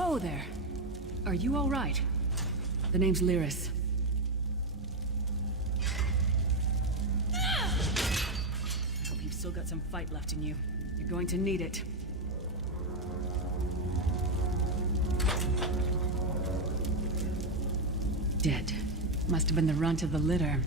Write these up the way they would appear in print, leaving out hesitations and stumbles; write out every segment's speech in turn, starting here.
Whoa there. Are you all right? The name's Lyris. I hope you've still got some fight left in you. You're going to need it. Dead. Must have been the runt of the litter.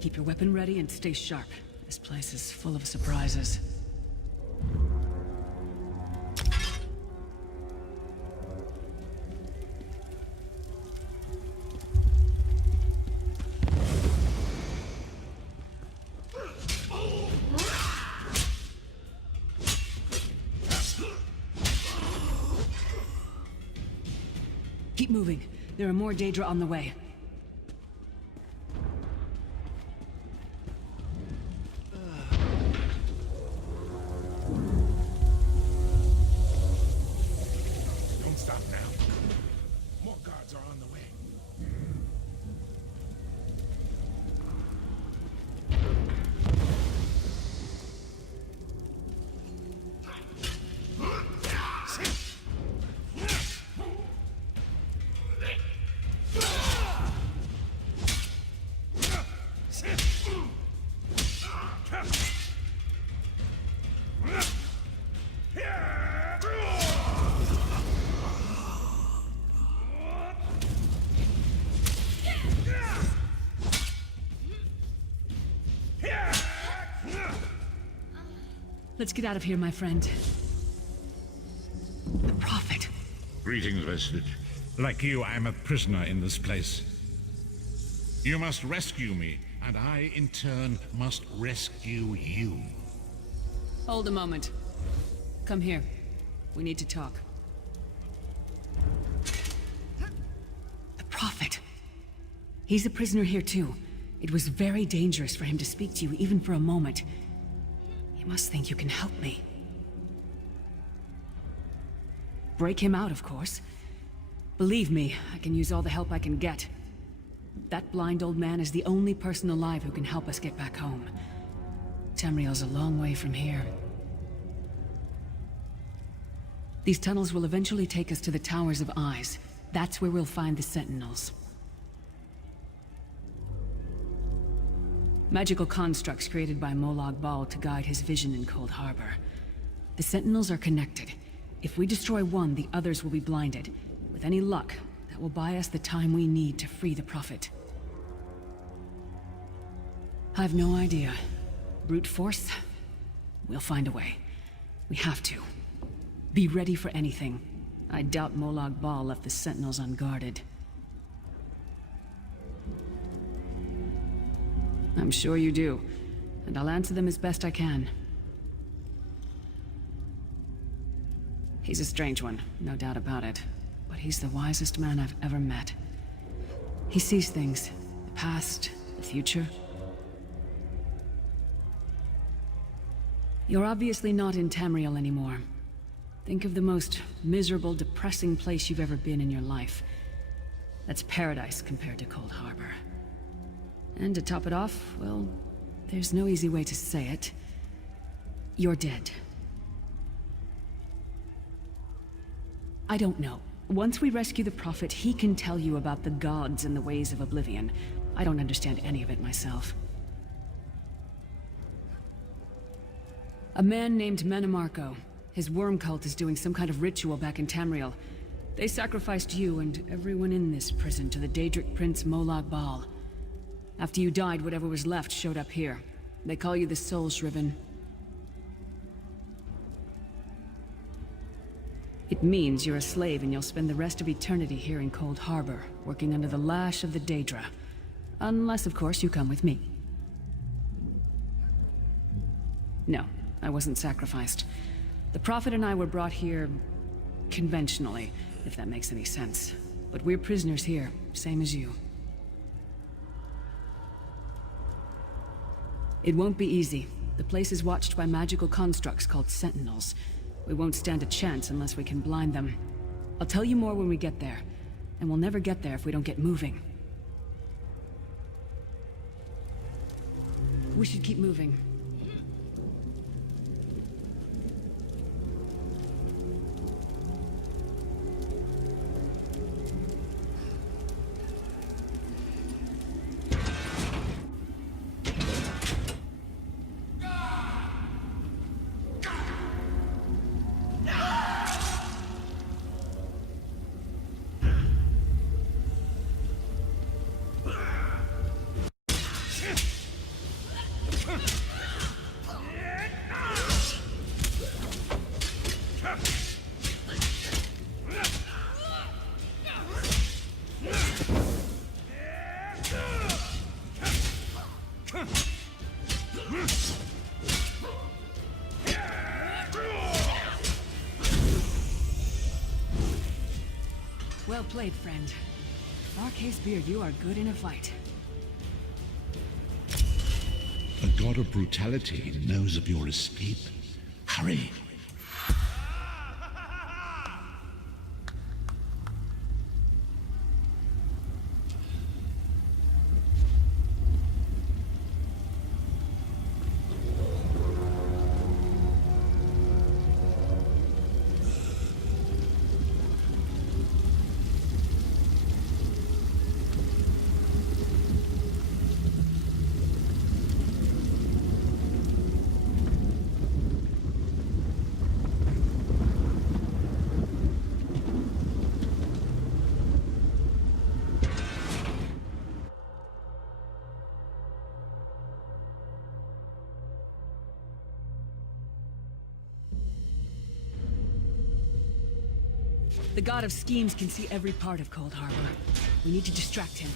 Keep your weapon ready and stay sharp. This place is full of surprises. Keep moving. There are more Daedra on the way. Don't stop now. More guards are on the way. Let's get out of here, my friend. The Prophet. Greetings, Vestige. Like you, I am a prisoner in this place. You must rescue me, and I, in turn, must rescue you. Hold a moment. Come here. We need to talk. The Prophet. He's a prisoner here, too. It was very dangerous for him to speak to you, even for a moment. You must think you can help me. Break him out, of course. Believe me, I can use all the help I can get. That blind old man is the only person alive who can help us get back home. Tamriel's a long way from here. These tunnels will eventually take us to the Towers of Eyes. That's where we'll find the Sentinels. Magical constructs created by Molag Bal to guide his vision in Coldharbor. The Sentinels are connected. If we destroy one, the others will be blinded. With any luck, that will buy us the time we need to free the Prophet. I've no idea. Brute force? We'll find a way. We have to. Be ready for anything. I doubt Molag Bal left the Sentinels unguarded. I'm sure you do, and I'll answer them as best I can. He's a strange one, no doubt about it, but he's the wisest man I've ever met. He sees things, the past, the future. You're obviously not in Tamriel anymore. Think of the most miserable, depressing place you've ever been in your life. That's paradise compared to Coldharbor. And to top it off, well, there's no easy way to say it. You're dead. I don't know. Once we rescue the Prophet, he can tell you about the gods and the ways of oblivion. I don't understand any of it myself. A man named Menemarco. His worm cult is doing some kind of ritual back in Tamriel. They sacrificed you and everyone in this prison to the Daedric Prince Molag Bal. After you died, whatever was left showed up here. They call you the Soul Shriven. It means you're a slave and you'll spend the rest of eternity here in Coldharbor, working under the lash of the Daedra. Unless, of course, you come with me. No, I wasn't sacrificed. The Prophet and I were brought here conventionally, if that makes any sense. But we're prisoners here, same as you. It won't be easy. The place is watched by magical constructs called Sentinels. We won't stand a chance unless we can blind them. I'll tell you more when we get there. And we'll never get there if we don't get moving. We should keep moving. Well played, friend. Marquez Beard, you are good in a fight. A god of brutality knows of your escape. Hurry! The god of schemes can see every part of Coldharbor. We need to distract him.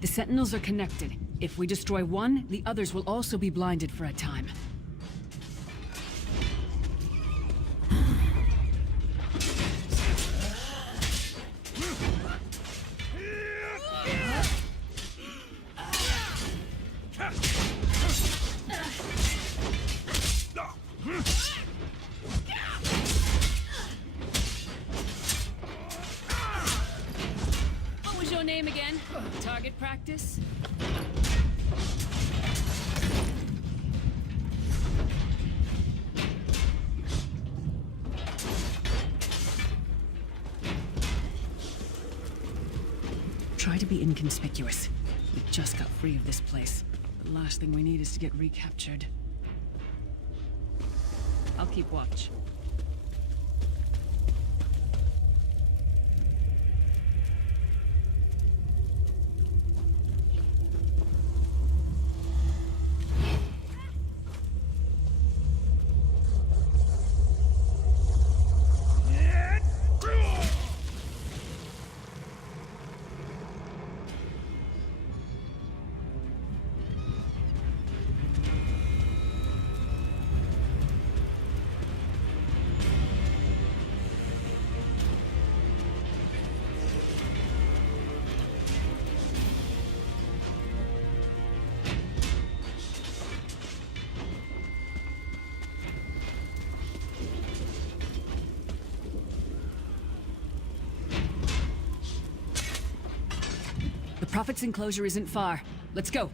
The Sentinels are connected. If we destroy one, the others will also be blinded for a time. What was your name again? Target practice? Try to be inconspicuous. We just got free of this place. The last thing we need is to get recaptured. I'll keep watch. The Prophet's enclosure isn't far. Let's go.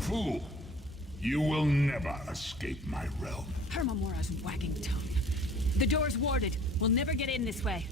Fool! You will never escape my realm. Hermamora's wagging tongue. The door's warded. We'll never get in this way.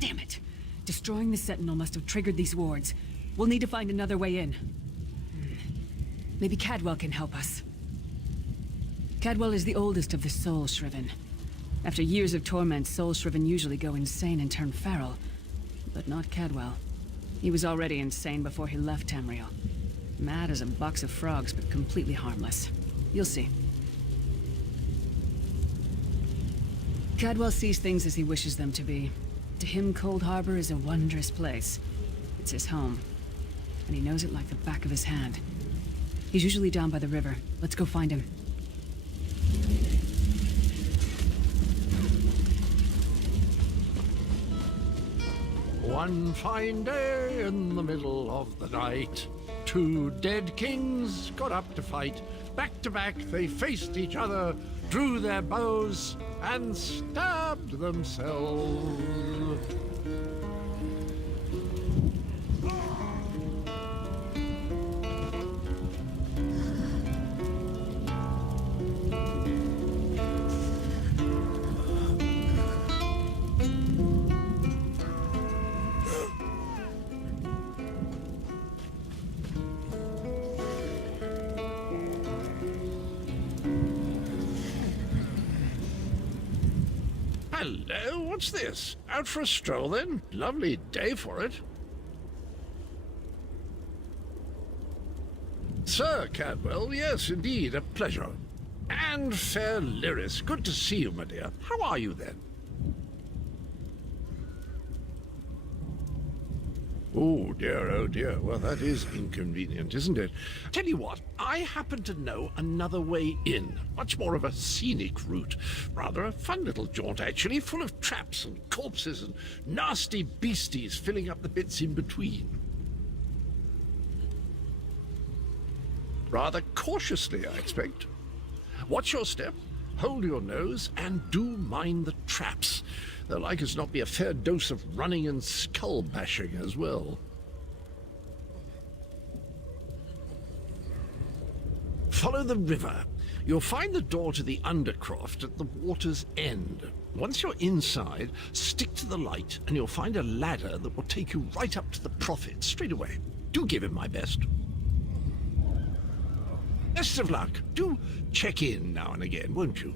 Damn it! Destroying the Sentinel must have triggered these wards. We'll need to find another way in. Maybe Cadwell can help us. Cadwell is the oldest of the Soul Shriven. After years of torment, Soul Shriven usually go insane and turn feral. But not Cadwell. He was already insane before he left Tamriel. Mad as a box of frogs, but completely harmless. You'll see. Cadwell sees things as he wishes them to be. To him, Coldharbor is a wondrous place. It's his home. And he knows it like the back of his hand. He's usually down by the river. Let's go find him. One fine day in the middle of the night, two dead kings got up to fight. Back to back they faced each other, drew their bows, and stabbed themselves. Hello, what's this? Out for a stroll then? Lovely day for it. Sir Cadwell, yes, indeed, a pleasure. And fair Lyris, good to see you, my dear. How are you then? Oh dear, well that is inconvenient, isn't it? Tell you what, I happen to know another way in. Much more of a scenic route. Rather a fun little jaunt actually, full of traps and corpses and nasty beasties filling up the bits in between. Rather cautiously, I expect. Watch your step, hold your nose, and do mind the traps. There'll like as not be a fair dose of running and skull bashing as well. Follow the river. You'll find the door to the Undercroft at the water's end. Once you're inside, stick to the light and you'll find a ladder that will take you right up to the Prophet straight away. Do give him my best. Best of luck. Do check in now and again, won't you?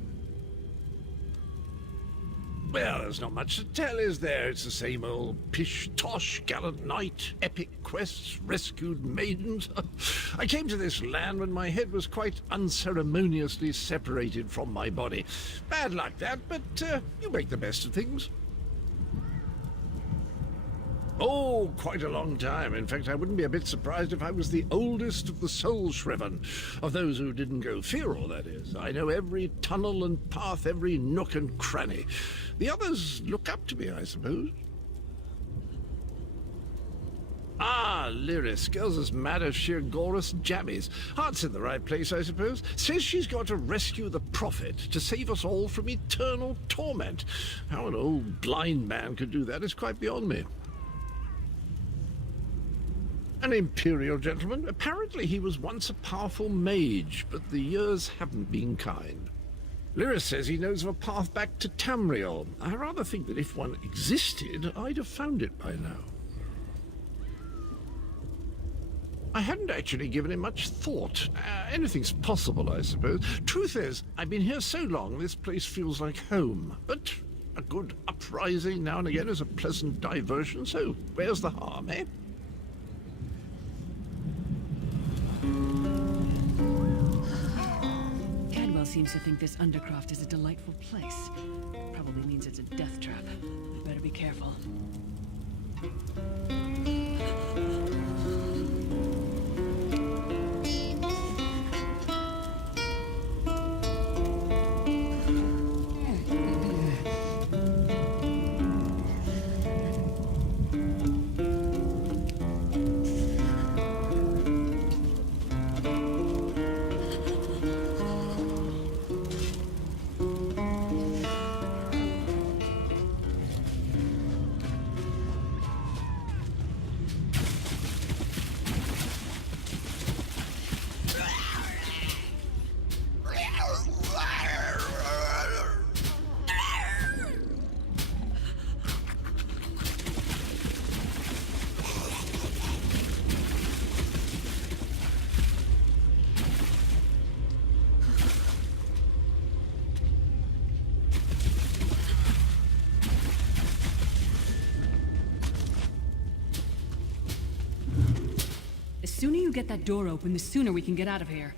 Well, there's not much to tell, is there? It's the same old pish-tosh, gallant knight, epic quests, rescued maidens. I came to this land when my head was quite unceremoniously separated from my body. Bad luck, that, but you make the best of things. Oh, quite a long time. In fact, I wouldn't be a bit surprised if I was the oldest of the Soul Shriven. Of those who didn't go feral, that is. I know every tunnel and path, every nook and cranny. The others look up to me, I suppose. Ah, Lyris, girl's as mad as sheer Gorus jammies. Heart's in the right place, I suppose. Says she's got to rescue the Prophet to save us all from eternal torment. How an old blind man could do that is quite beyond me. An imperial gentleman. Apparently he was once a powerful mage, but the years haven't been kind. Lyris says he knows of a path back to Tamriel. I rather think that if one existed, I'd have found it by now. I hadn't actually given it much thought. Anything's possible, I suppose. Truth is, I've been here so long, this place feels like home. But a good uprising now and again is a pleasant diversion, so where's the harm, eh? seems to think this Undercroft is a delightful place. Probably means it's a death trap. We better be careful. The sooner you get that door open, the sooner we can get out of here.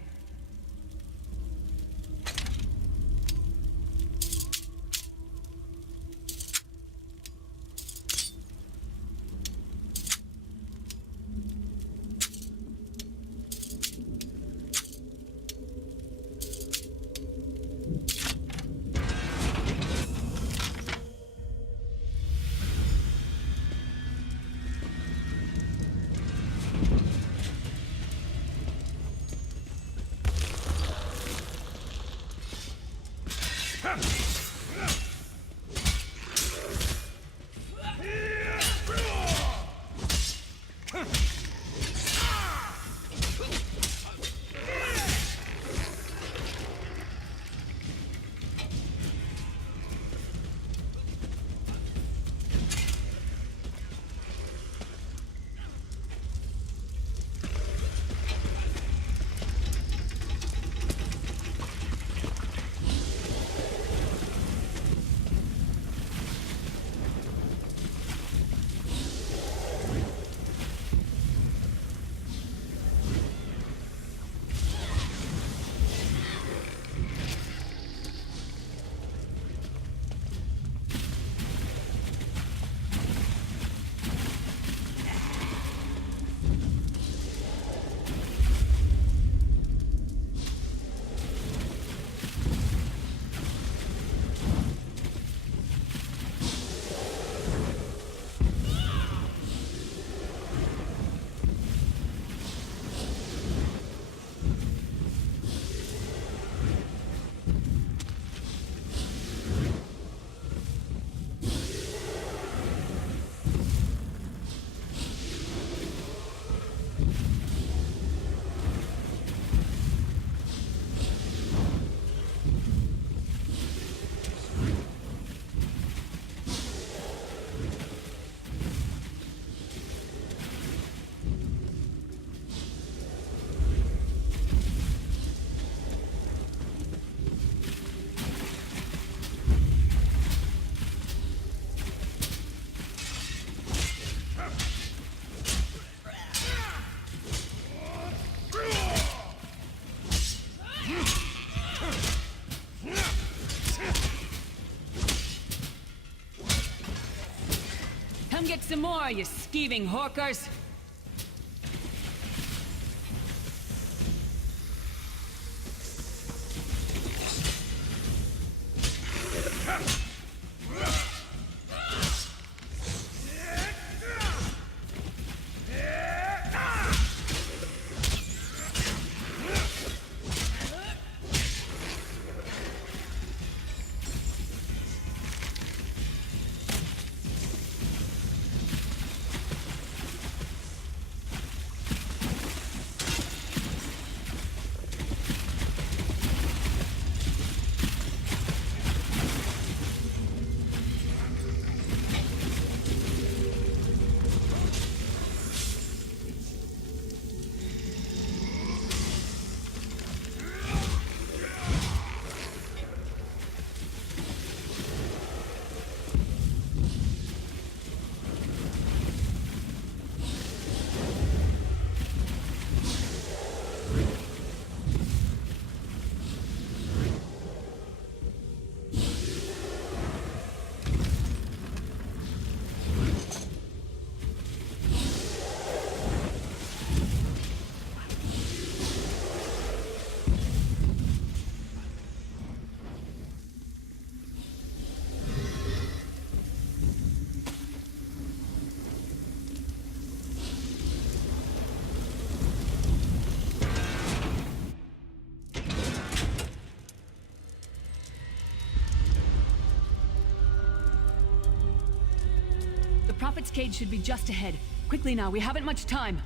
Come get some more, you skeeving hawkers! Prophet's cage should be just ahead. Quickly now, we haven't much time.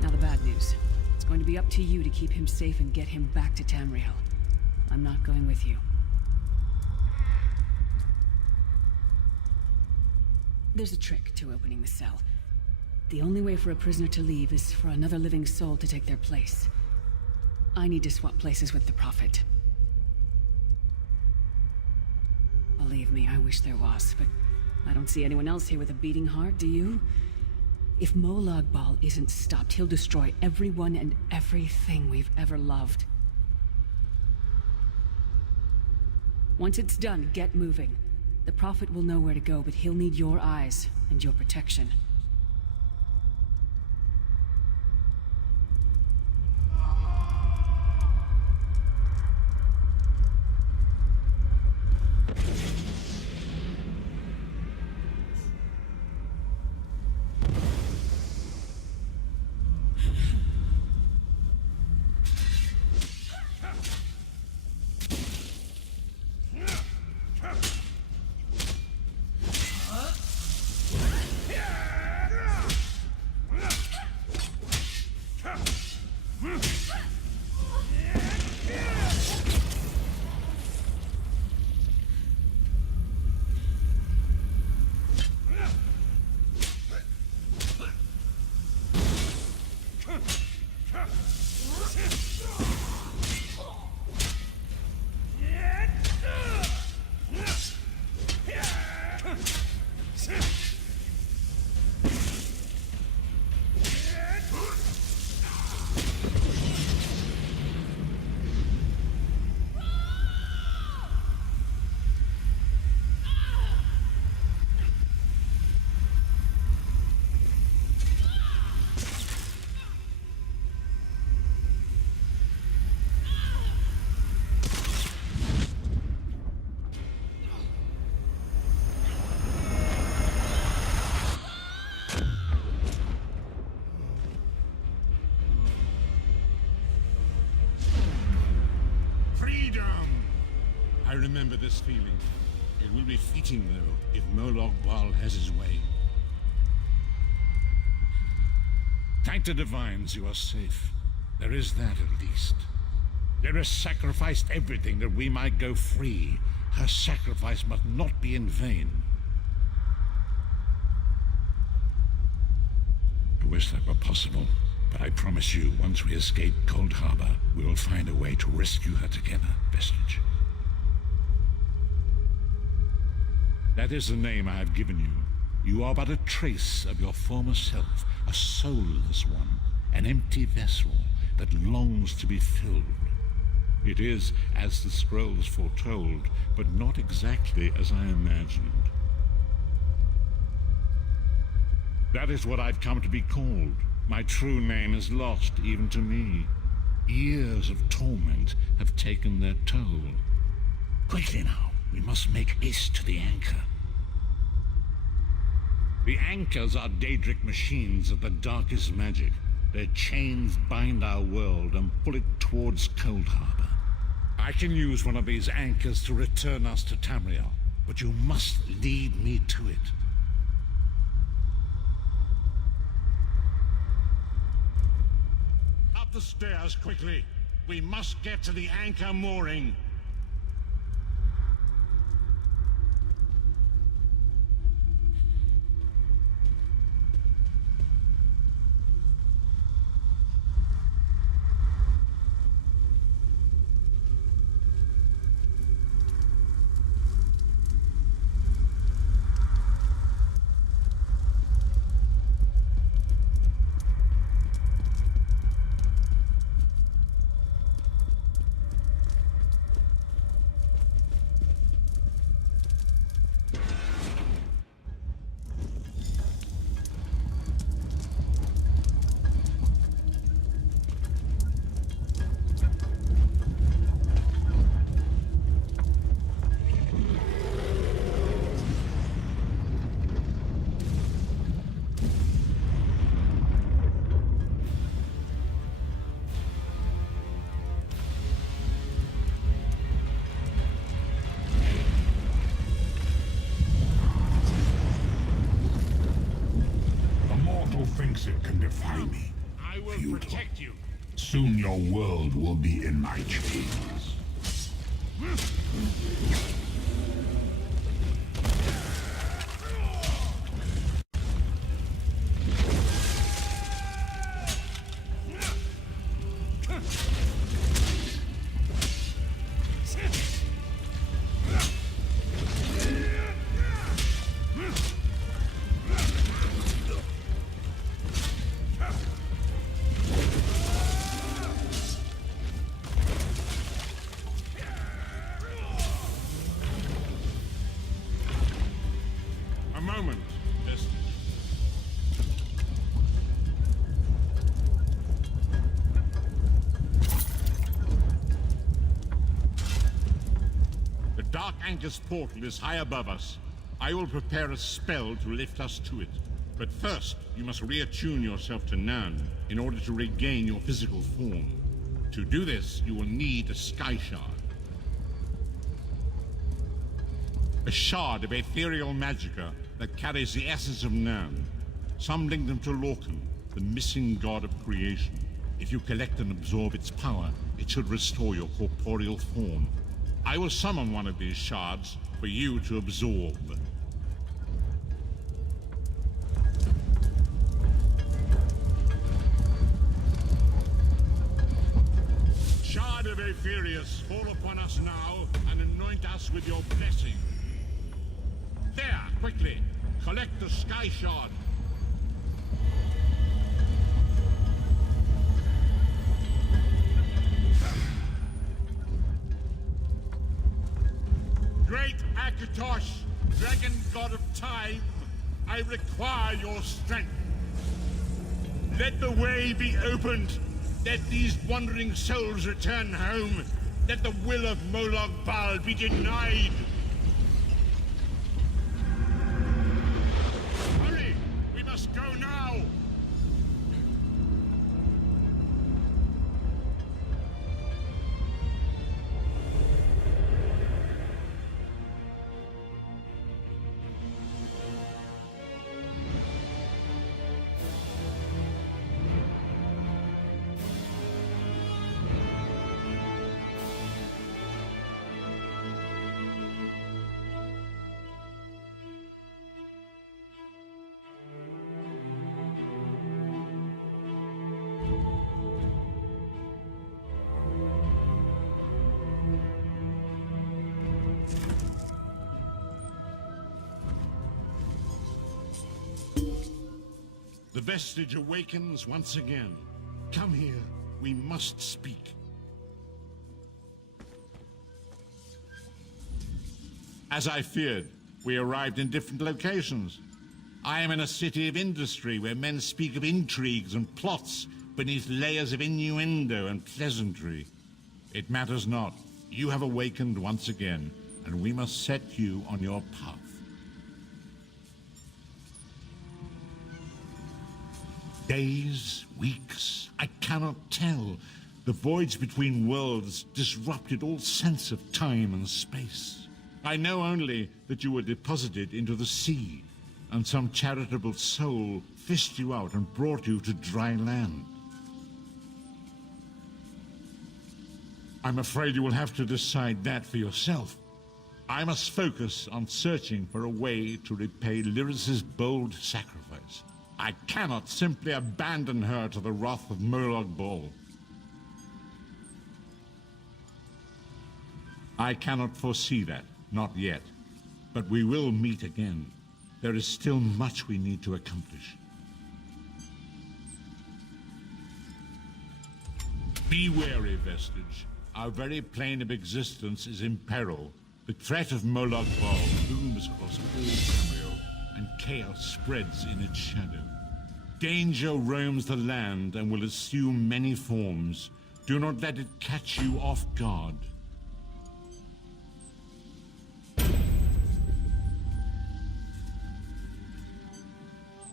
Now the bad news. It's going to be up to you to keep him safe and get him back to Tamriel. I'm not going with you. There's a trick to opening the cell. The only way for a prisoner to leave is for another living soul to take their place. I need to swap places with the Prophet. Believe me, I wish there was, but I don't see anyone else here with a beating heart, do you? If Molag Bal isn't stopped, he'll destroy everyone and everything we've ever loved. Once it's done, get moving. The Prophet will know where to go, but he'll need your eyes and your protection. I remember this feeling. It will be fleeting, though, if Molag Bal has his way. Thank the Divines you are safe. There is that, at least. There sacrificed everything that we might go free. Her sacrifice must not be in vain. I wish that were possible, but I promise you, once we escape Coldharbor, we will find a way to rescue her together, Vestige. That is the name I have given you. You are but a trace of your former self, a soulless one, an empty vessel that longs to be filled. It is as the scrolls foretold, but not exactly as I imagined. That is what I've come to be called. My true name is lost even to me. Years of torment have taken their toll. Quickly now, we must make haste to the anchor. The anchors are Daedric machines of the darkest magic. Their chains bind our world and pull it towards Coldharbor. I can use one of these anchors to return us to Tamriel, but you must lead me to it. Up the stairs, quickly. We must get to the anchor mooring. protect you. Soon your world will be in my chains. A moment, Vestige. The Dark Anchor's portal is high above us. I will prepare a spell to lift us to it. But first, you must reattune yourself to Nan in order to regain your physical form. To do this, you will need a Sky Shard. A shard of ethereal magicka that carries the essence of Nan. Some link them to Lorcan, the missing god of creation. If you collect and absorb its power, it should restore your corporeal form. I will summon one of these shards for you to absorb. Shard of Aetherius, fall upon us now and anoint us with your blessing. There, quickly! Collect the Sky Shard! Great Akatosh, dragon god of time, I require your strength. Let the way be opened. Let these wandering souls return home. Let the will of Molag Bal be denied. Hurry! We must go now! The Vestige awakens once again. Come here. We must speak. As I feared, we arrived in different locations. I am in a city of industry where men speak of intrigues and plots beneath layers of innuendo and pleasantry. It matters not. You have awakened once again, and we must set you on your path. Days, weeks, I cannot tell. The voids between worlds disrupted all sense of time and space. I know only that you were deposited into the sea, and some charitable soul fished you out and brought you to dry land. I'm afraid you will have to decide that for yourself. I must focus on searching for a way to repay Lyris's bold sacrifice. I cannot simply abandon her to the wrath of Molag Bal. I cannot foresee that, not yet. But we will meet again. There is still much we need to accomplish. Be wary, Vestige. Our very plane of existence is in peril. The threat of Molag Bal looms across all Tamriel, and chaos spreads in its shadow. Danger roams the land and will assume many forms. Do not let it catch you off guard.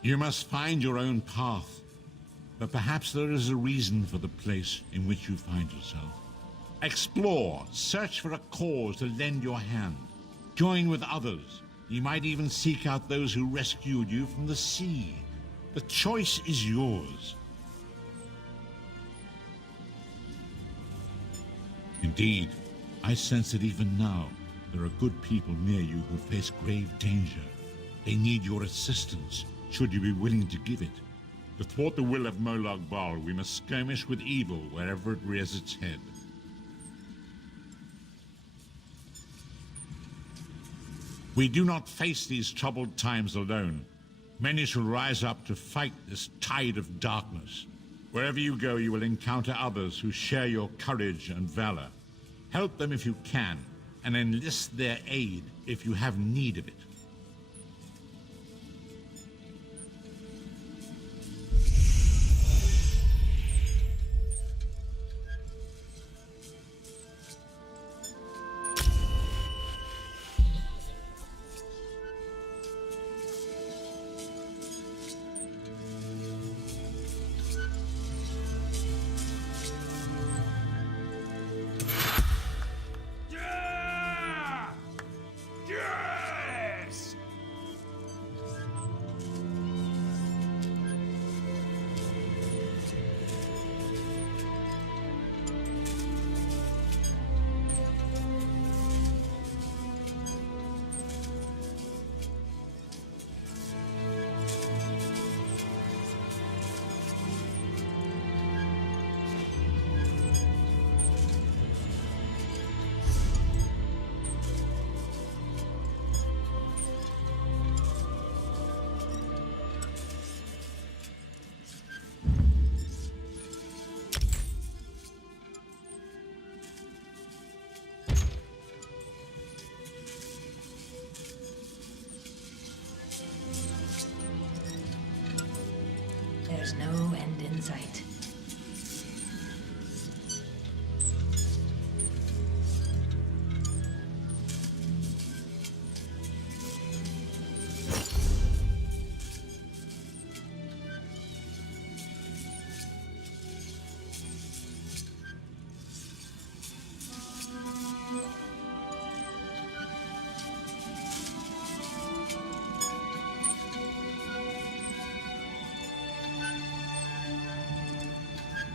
You must find your own path, but perhaps there is a reason for the place in which you find yourself. Explore, search for a cause to lend your hand. Join with others. You might even seek out those who rescued you from the sea. The choice is yours. Indeed, I sense that even now, there are good people near you who face grave danger. They need your assistance, should you be willing to give it. To thwart the will of Molag Bal, we must skirmish with evil wherever it rears its head. We do not face these troubled times alone. Many shall rise up to fight this tide of darkness. Wherever you go, you will encounter others who share your courage and valor. Help them if you can, and enlist their aid if you have need of it.